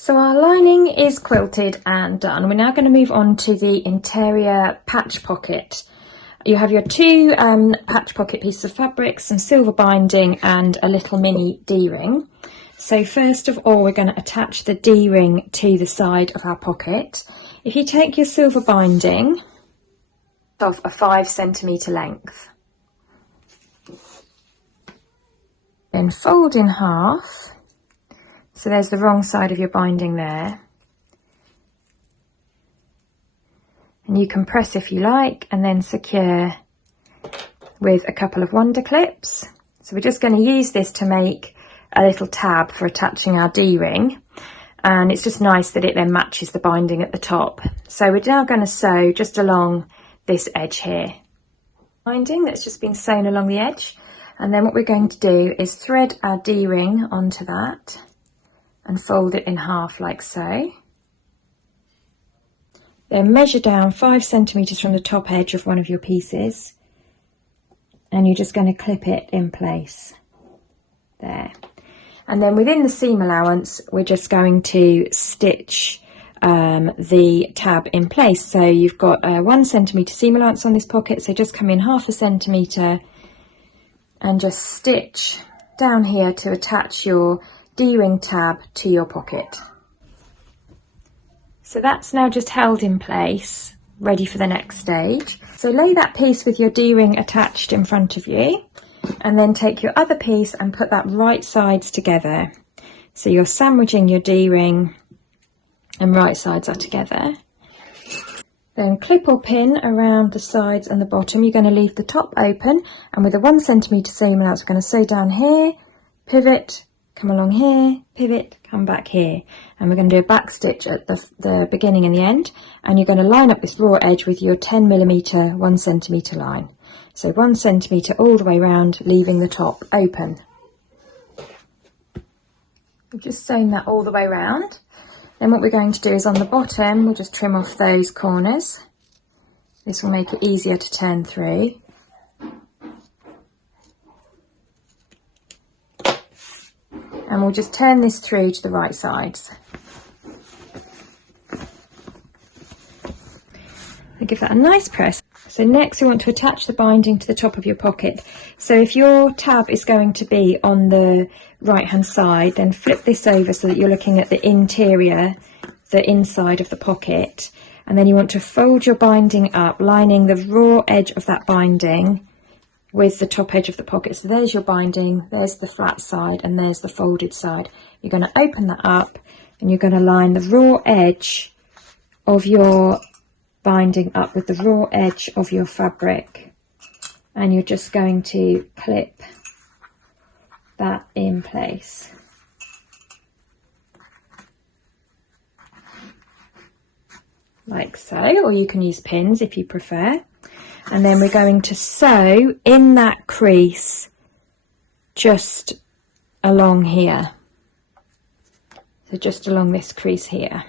So our lining is quilted and done. We're now going to move on to the interior patch pocket. You have your two patch pocket pieces of fabric, some silver binding and a little mini D-ring. So first of all, we're going to attach the D-ring to the side of our pocket. If you take your silver binding of a 5cm length, then fold in half. So there's the wrong side of your binding there. And you can press if you like and then secure with a couple of wonder clips. So we're just going to use this to make a little tab for attaching our D-ring. And it's just nice that it then matches the binding at the top. So we're now going to sew just along this edge here. Binding that's just been sewn along the edge. And then what we're going to do is thread our D-ring onto that and fold it in half like so. Then measure down 5 centimetres from the top edge of one of your pieces, and you're just going to clip it in place there. And then within the seam allowance, we're just going to stitch the tab in place. So you've got a 1 centimetre seam allowance on this pocket, so just come in 0.5 centimetre and just stitch down here to attach your D-ring tab to your pocket. So that's now just held in place, ready for the next stage. So lay that piece with your D-ring attached in front of you, and then take your other piece and put that right sides together. So you're sandwiching your D-ring and right sides are together. Then clip or pin around the sides and the bottom. You're going to leave the top open, and with a 1 centimetre seam allowance, we're going to sew down here, pivot, come along here, pivot, come back here. And we're going to do a back stitch at the beginning and the end. And you're going to line up this raw edge with your 10mm 1 centimetre line. So 1 centimetre all the way around, leaving the top open. We've just sewn that all the way around. Then what we're going to do is on the bottom, we'll just trim off those corners. This will make it easier to turn through. And we'll just turn this through to the right sides. I'll give that a nice press. So next we want to attach the binding to the top of your pocket. So if your tab is going to be on the right hand side, then flip this over so that you're looking at the interior, the inside of the pocket. And then you want to fold your binding up, lining the raw edge of that binding with the top edge of the pocket. So there's your binding, there's the flat side, and there's the folded side. You're going to open that up and you're going to line the raw edge of your binding up with the raw edge of your fabric, and you're just going to clip that in place. Like so, or you can use pins if you prefer. And then we're going to sew in that crease just along here. So just along this crease here.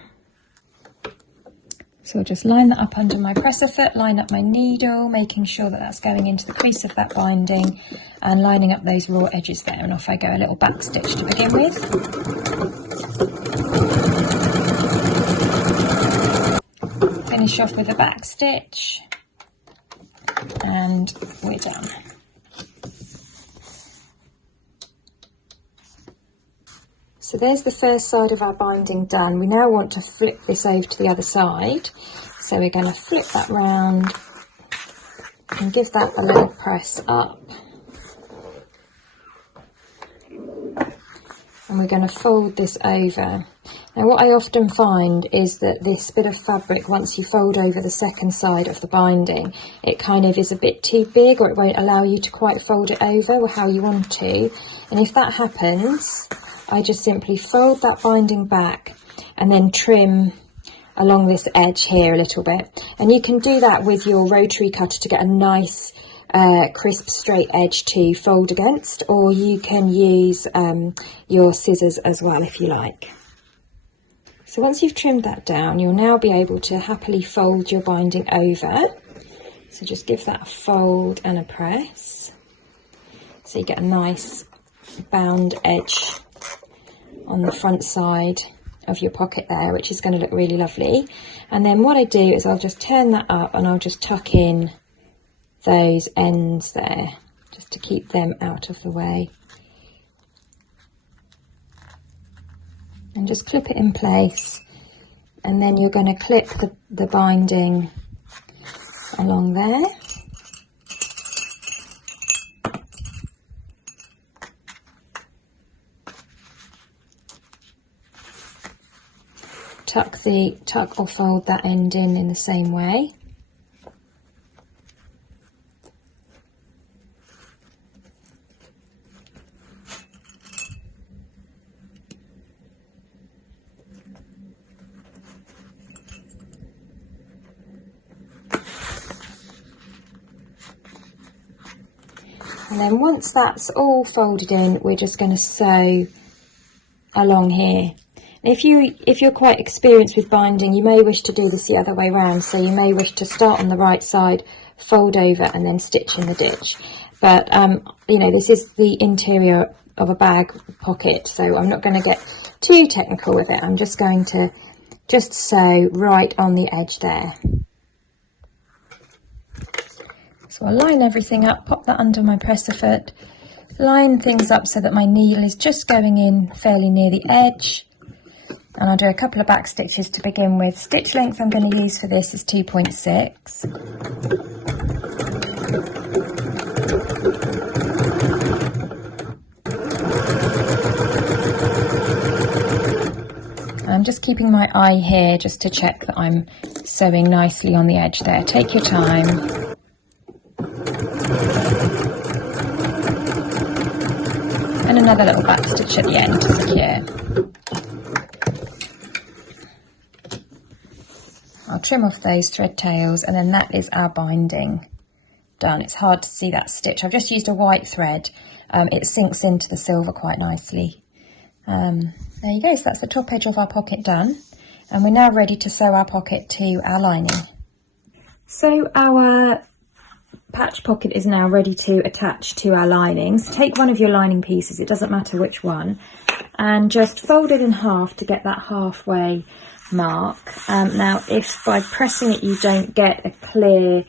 So I'll just line that up under my presser foot, line up my needle, making sure that that's going into the crease of that binding and lining up those raw edges there. And off I go, a little back stitch to begin with. Finish off with a back stitch. And we're done. So there's the first side of our binding done. We now want to flip this over to the other side. So we're going to flip that round and give that a little press up. And we're going to fold this over. Now what I often find is that this bit of fabric, once you fold over the second side of the binding, it kind of is a bit too big, or it won't allow you to quite fold it over how you want to. And if that happens, I just simply fold that binding back and then trim along this edge here a little bit. And you can do that with your rotary cutter to get a nice crisp straight edge to fold against, or you can use your scissors as well if you like. So once you've trimmed that down, you'll now be able to happily fold your binding over. So just give that a fold and a press. So you get a nice bound edge on the front side of your pocket there, which is going to look really lovely. And then what I do is I'll just turn that up and I'll just tuck in those ends there just to keep them out of the way, and just clip it in place. And then you're going to clip the binding along there. Tuck or fold that end in the same way. And then once that's all folded in, we're just going to sew along here. If you're quite experienced with binding, you may wish to do this the other way around. So you may wish to start on the right side, fold over, and then stitch in the ditch. But you know, this is the interior of a bag pocket, so I'm not going to get too technical with it. I'm just going to sew right on the edge there. So I'll line everything up, pop that under my presser foot, line things up so that my needle is just going in fairly near the edge. And I'll do a couple of back stitches to begin with. Stitch length I'm going to use for this is 2.6. I'm just keeping my eye here just to check that I'm sewing nicely on the edge there. Take your time. And another little back stitch at the end to secure. I'll trim off those thread tails, and then that is our binding done. It's hard to see that stitch. I've just used a white thread. It sinks into the silver quite nicely. There you go, so that's the top edge of our pocket done. And we're now ready to sew our pocket to our lining. So our patch pocket is now ready to attach to our linings. Take one of your lining pieces, it doesn't matter which one, and just fold it in half to get that halfway mark. Now if by pressing it you don't get a clear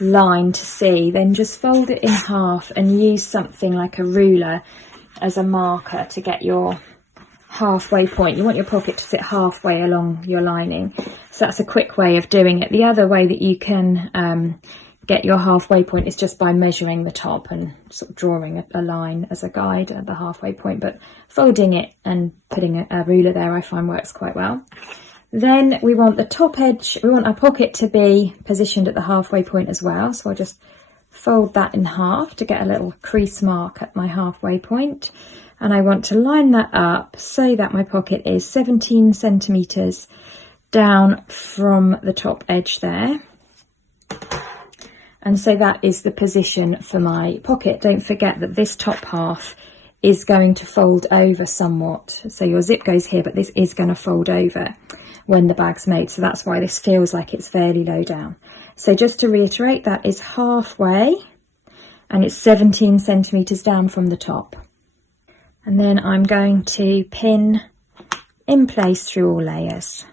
line to see, then just fold it in half and use something like a ruler as a marker to get your halfway point. You want your pocket to sit halfway along your lining, so that's a quick way of doing it. The other way that you can get your halfway point is just by measuring the top and sort of drawing a line as a guide at the halfway point, but folding it and putting a ruler there I find works quite well. Then we want the top edge, we want our pocket to be positioned at the halfway point as well, so I'll just fold that in half to get a little crease mark at my halfway point, and I want to line that up so that my pocket is 17 centimetres down from the top edge there. And so that is the position for my pocket. Don't forget that this top half is going to fold over somewhat. So your zip goes here, but this is going to fold over when the bag's made. So that's why this feels like it's fairly low down. So just to reiterate, that is halfway and it's 17 centimetres down from the top. And then I'm going to pin in place through all layers.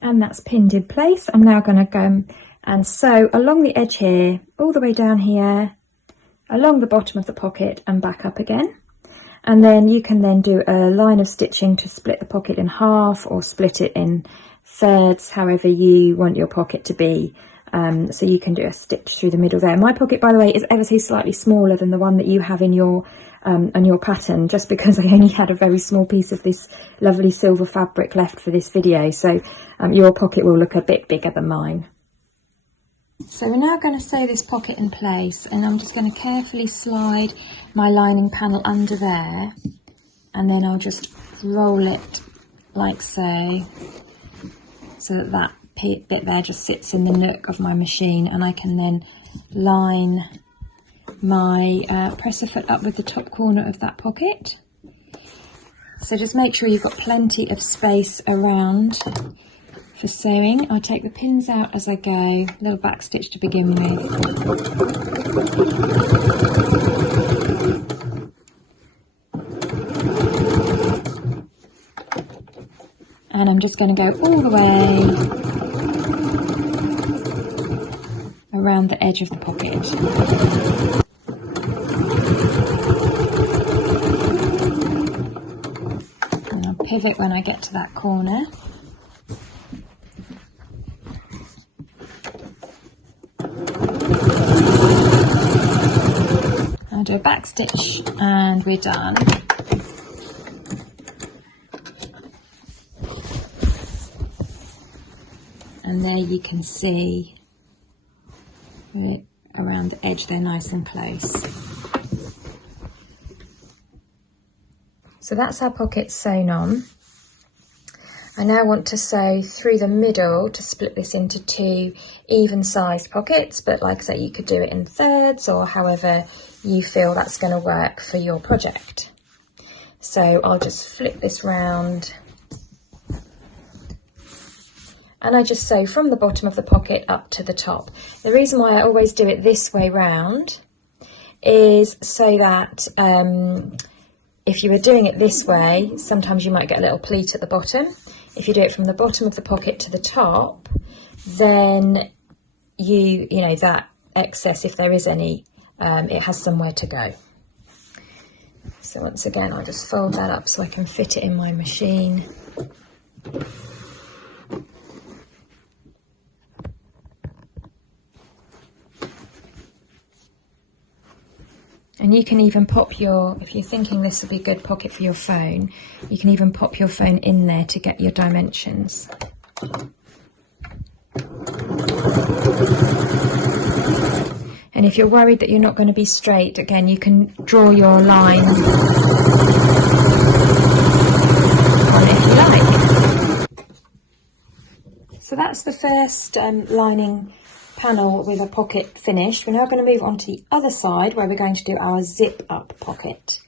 And that's pinned in place. I'm now going to go and sew along the edge here, all the way down here, along the bottom of the pocket and back up again. And then you can then do a line of stitching to split the pocket in half or split it in thirds, however you want your pocket to be. So you can do a stitch through the middle there. My pocket, by the way, is ever so slightly smaller than the one that you have in your pattern, just because I only had a very small piece of this lovely silver fabric left for this video. So your pocket will look a bit bigger than mine. So we're now going to sew this pocket in place, and I'm just going to carefully slide my lining panel under there, and then I'll just roll it like so, so that that bit there just sits in the nook of my machine, and I can then line my presser foot up with the top corner of that pocket. So just make sure you've got plenty of space around for sewing. I take the pins out as I go, little back stitch to begin with. And I'm just going to go all the way around the edge of the pocket. And I'll pivot when I get to that corner. I'll do a back stitch and we're done. And there you can see around the edge, they're nice and close. So that's our pocket sewn on. I now want to sew through the middle to split this into 2 even-sized pockets, but like I say, you could do it in thirds or however you feel that's going to work for your project. So I'll just flip this round. And I just sew from the bottom of the pocket up to the top. The reason why I always do it this way round is so that if you were doing it this way, sometimes you might get a little pleat at the bottom. If you do it from the bottom of the pocket to the top, then you know that excess, if there is any, it has somewhere to go. So once again, I'll just fold that up so I can fit it in my machine. And you can even pop your, if you're thinking this would be a good pocket for your phone, you can even pop your phone in there to get your dimensions. And if you're worried that you're not going to be straight, again, you can draw your line on it if you like. So that's the first lining panel with a pocket finished. We're now going to move on to the other side where we're going to do our zip up pocket.